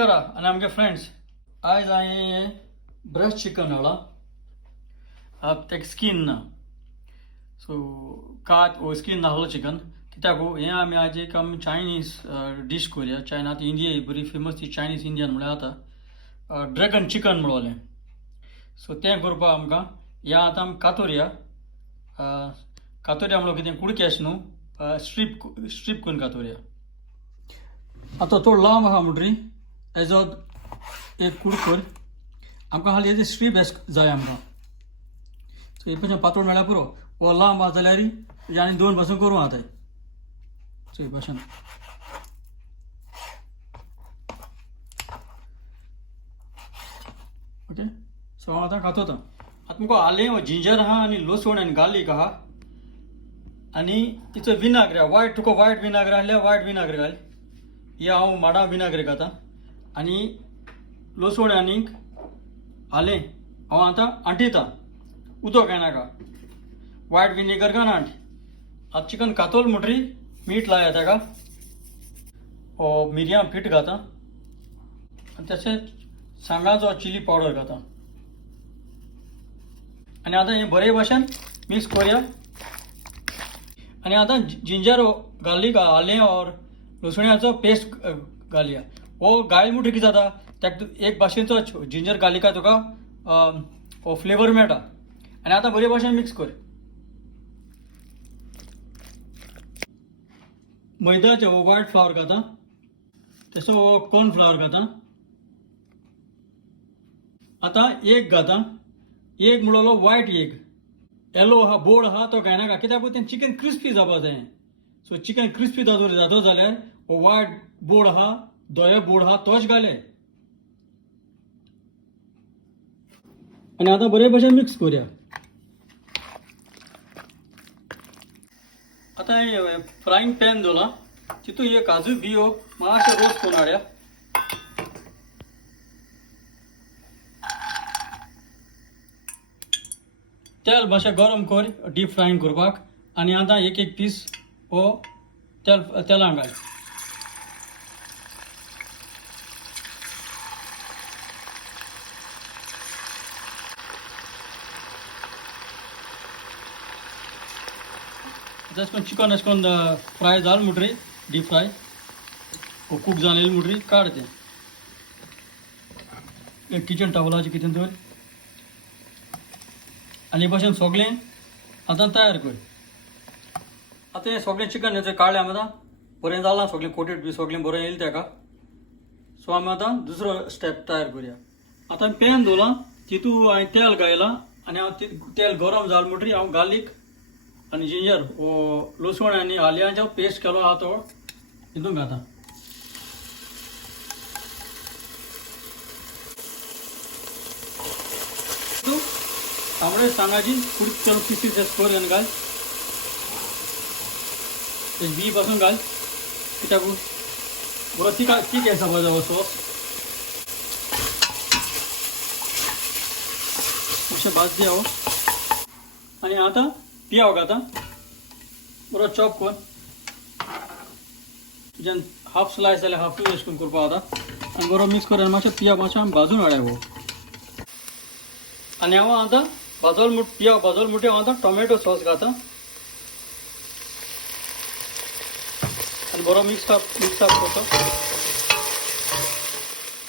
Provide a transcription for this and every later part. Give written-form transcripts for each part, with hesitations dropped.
करा आणि आमगे फ्रेंड्स आज हांवें ब्रेस्ट चिकन हाडला तेका स्कीन ना सो कात ओ स्कीन नासलो चिकन कित्याक हें आमी आज एक आमी चायनीज डीश करूया चायना आतां इंडिया ही बरी फेमस ती चायनीज इंडियन म्हळ्यार आतां ड्रॅगन चिकन म्हणलें सो तें करपाक आमकां या आतां आमी कातोरया म्हणल्यार कितें कुडके अशें न्हू स्ट्रीप करून कातोरया आतां तो लांब आहा म्हणटरी हेजो एक कूड कर आमकां हाली हेजी स्ट्रीप जाय आमकां सो हे भशेन पातळ मेळ्ळ्यार पुरो वो लांब आहा जाल्यार हेजे आनी दोन पासून करूं आतां सो हे भशेन ओके सो हांव आतां कातोता आतां मुगो आलें जिंजर आहा आनी लसूण आनी गार्लीक आहा आनी तिचो विनाग्र वायट तुका वायट विनाग्र आहल्यार वायट विनाग्र घाल या हांव माडा विनाग्र घालता आनी लसूण आनीक आलें हांव आतां आंटयता उदक काय नाका वायट विनेगर घाल आंट आतां चिकन कातोल म्हणटरी मीठ लाया ताका मिरयां पीठ घाता आनी तशेंच सांगाचो चिली पावडर घाता आनी आतां हें बरे भाशेन मिक्स करुया आनी आतां जिंजर गार्लीक आलें और लसण्याचो पेस्ट घालया हो गाय म्हणटरी कितें जाता ताका एक भाशेचो जिंजर गार्लिका तुका हो फ्लेवर मेळटा आनी आतां बरे भाशेन मिक्स कर मैदाचे हो वायट फ्लावर घाता तसो हो कॉर्न फ्लावर घाता आतां एग घाता एग म्हणलो वायट एग येलो आहा बोर्ड आहा तो घायनाका कित्याक तें चिकन क्रिस्पी जावपा जाय सो चिकन क्रिस्पी जातो जाल्यार हो वायट बोर्ड आहा धोयो बोर्ड आहा तोच घाले आनी आतां बरे भशेन मिक्स करुया आतां फ्रायींग पॅन दवरला तितून हे काजू बियो मातशे रोस्ट करून हाडया तेल मातशें गरम कर डीप फ्रायींग करपाक आनी आतां एक एक पीस हो तेलांक घाल अशें करून चिकन अशें करून फ्राय जालें म्हणटरी डीप फ्राय कूक जालें म्हणटरी काड तें एक किचन टावलाचें कितें दवर आनी भशेन सगळें आतां तयार कर आतां हें सगळें चिकन हेचें काडलें आमी आतां बरें जालां सगळें कोटेड बी सगळें बरें येयलें ताका सो आमी आतां दुसरो स्टेप तयार करुया आतां पॅन दवरलां तितून हांवें तेल घायलां आनी हांव तेल गरम जालें म्हणटरी हांव गार्लीक आनी जिंजर वो लसूण आनी आल्याचो पेस्ट केलो आहा तो हितून घाता तांबडे सांगाची कुडी चल पीसीस कर आनी घाल बी पासून घाल कित्याक बरो तीख हिसाबा जावो सॉस मातशें भाज दिया हो आनी आतां पियाव घाता बरो चॉप कर जेन हाफ स्लायस जाल्यार हाफ अशें करून करपाक जाता आनी बरो मिक्स कर आनी मातशें पियाव मातशें भाजून हाडया गो आनी हांव आतां पियाव भाजल म्हणटी हांव आतां टोमॅटो सॉस घाता आनी बरो मिक्स अप करता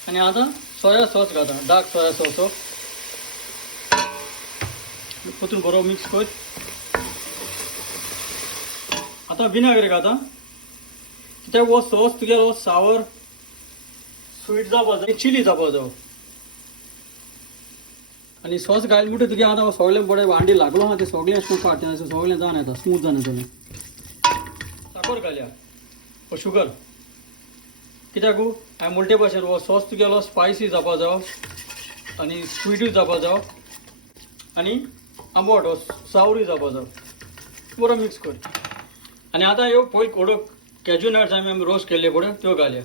आनी आतां सोया सॉस घाता डार्क सोया सॉस परतून बरो मिक्स कर आतां विनेगर घाता कित्याक हो सॉस तुगेलो सावर स्वीट जावपा जाय चिली जावपा जाय आनी सॉस घाल म्हणटा तुगे आतां सगळें बरें भांडी लागलो आहा तें सगळें अशें करून काडटा सगळें जावन येता स्मूथ जावन येतलें साखर घालया वो शुगर कित्याक हांवें म्हणटे भाशेन हो सॉस तुगेलो स्पायसी जावपा जाय आनी स्वीटूय जावपा जाय आनी आंबट हो सावरूय जावपा जाय बरो मिक्स कर आनी आतां ह्यो पयलीं थोड्यो कॅज्यू नट्स आमी रोस्ट केल्ले पळय त्यो घालया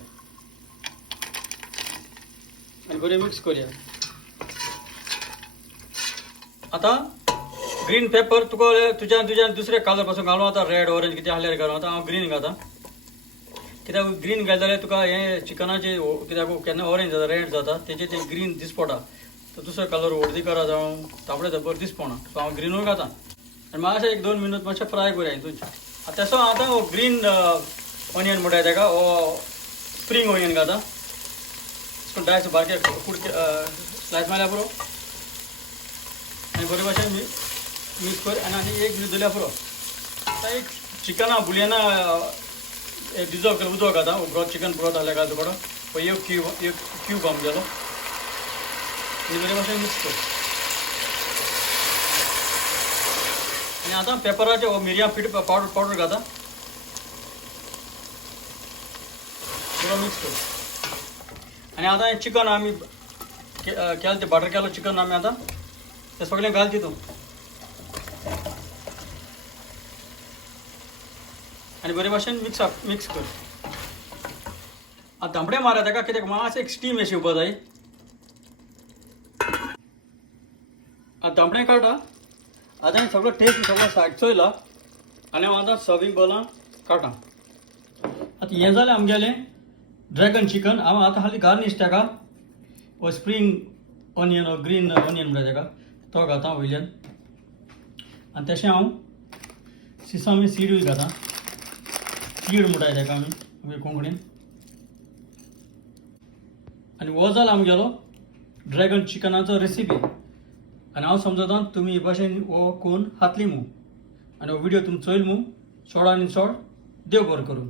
आनी बरें मिक्स करया आतां ग्रीन पेपर तुका तुज्यान दुसरे कलर पासून घालूं आतां रेड ऑरेंज कितें आहल्यार घालूं आतां हांव ग्रीन घाता कित्याक ग्रीन घाल जाल्यार तुका हें चिकनाचे कित्याक केन्ना ऑरेंज जाता रेड जाता तेचे ते ग्रीन दिसपडटा तर दुसरो कलर हळदी करा जावं तापडे तर बरें दिसपना सो हांव ग्रीनूय घाता आनी मातशें 1-2 मिनट मातशें फ्राय करूया हितून तेसो आतां हो ग्रीन ऑनियन म्हणटाय तेका हो स्प्रींग ऑनियन घाता डायस बारके कुडके स्लायस मारल्या पुरो आनी बरे भाशेन मिक्स कर आनी 1 मिनट दवरल्या पुरो आतां एक चिकना बुलियना डिजॉल्व केलं उदक घाता ब्रॉथ चिकन ब्रॉथ आहलें घाल तुका पळय एक क्यूब आमगेलो आनी बरे भाशेन मिक्स कर आनी आतां पेपराचे हो मिरयां पीठ पावडर घाता बरो मिक्स कर आनी आतां हें चिकन आमी केलें तें बटर केलो चिकन आमी आतां तें सगळें घाल तितून आनी बरे भाशेन मिक्स कर आतां धांपडे मारया ताका कित्याक मातशें एक स्टीम अशी येवपा जाय आतां धांपडे काडटा आतां हें सगळो टेस्ट सगळो सायड चोयला आनी हांव आतां सर्वींग बॉलां काडटा आतां हें जालें आमगेलें ड्रॅगन चिकन हांव आतां हालीं गार्निश ताका हो स्प्रींग ऑनियन ग्रीन ऑनियन म्हणटा ताका तो घाता वयल्यान आनी तशें हांव सिसामी सीडूय घाता सीड म्हणटाय ताका आमी कोंकणीन आनी हो जाला आमगेलो ड्रॅगन चिकनाचो रेसिपी आनी हांव समजता तुमी हे भाशेन हो करून खातली मू आनी हो व्हिडिओ तुमी चोयल मू चोड आनी चोड देव बरें करूं.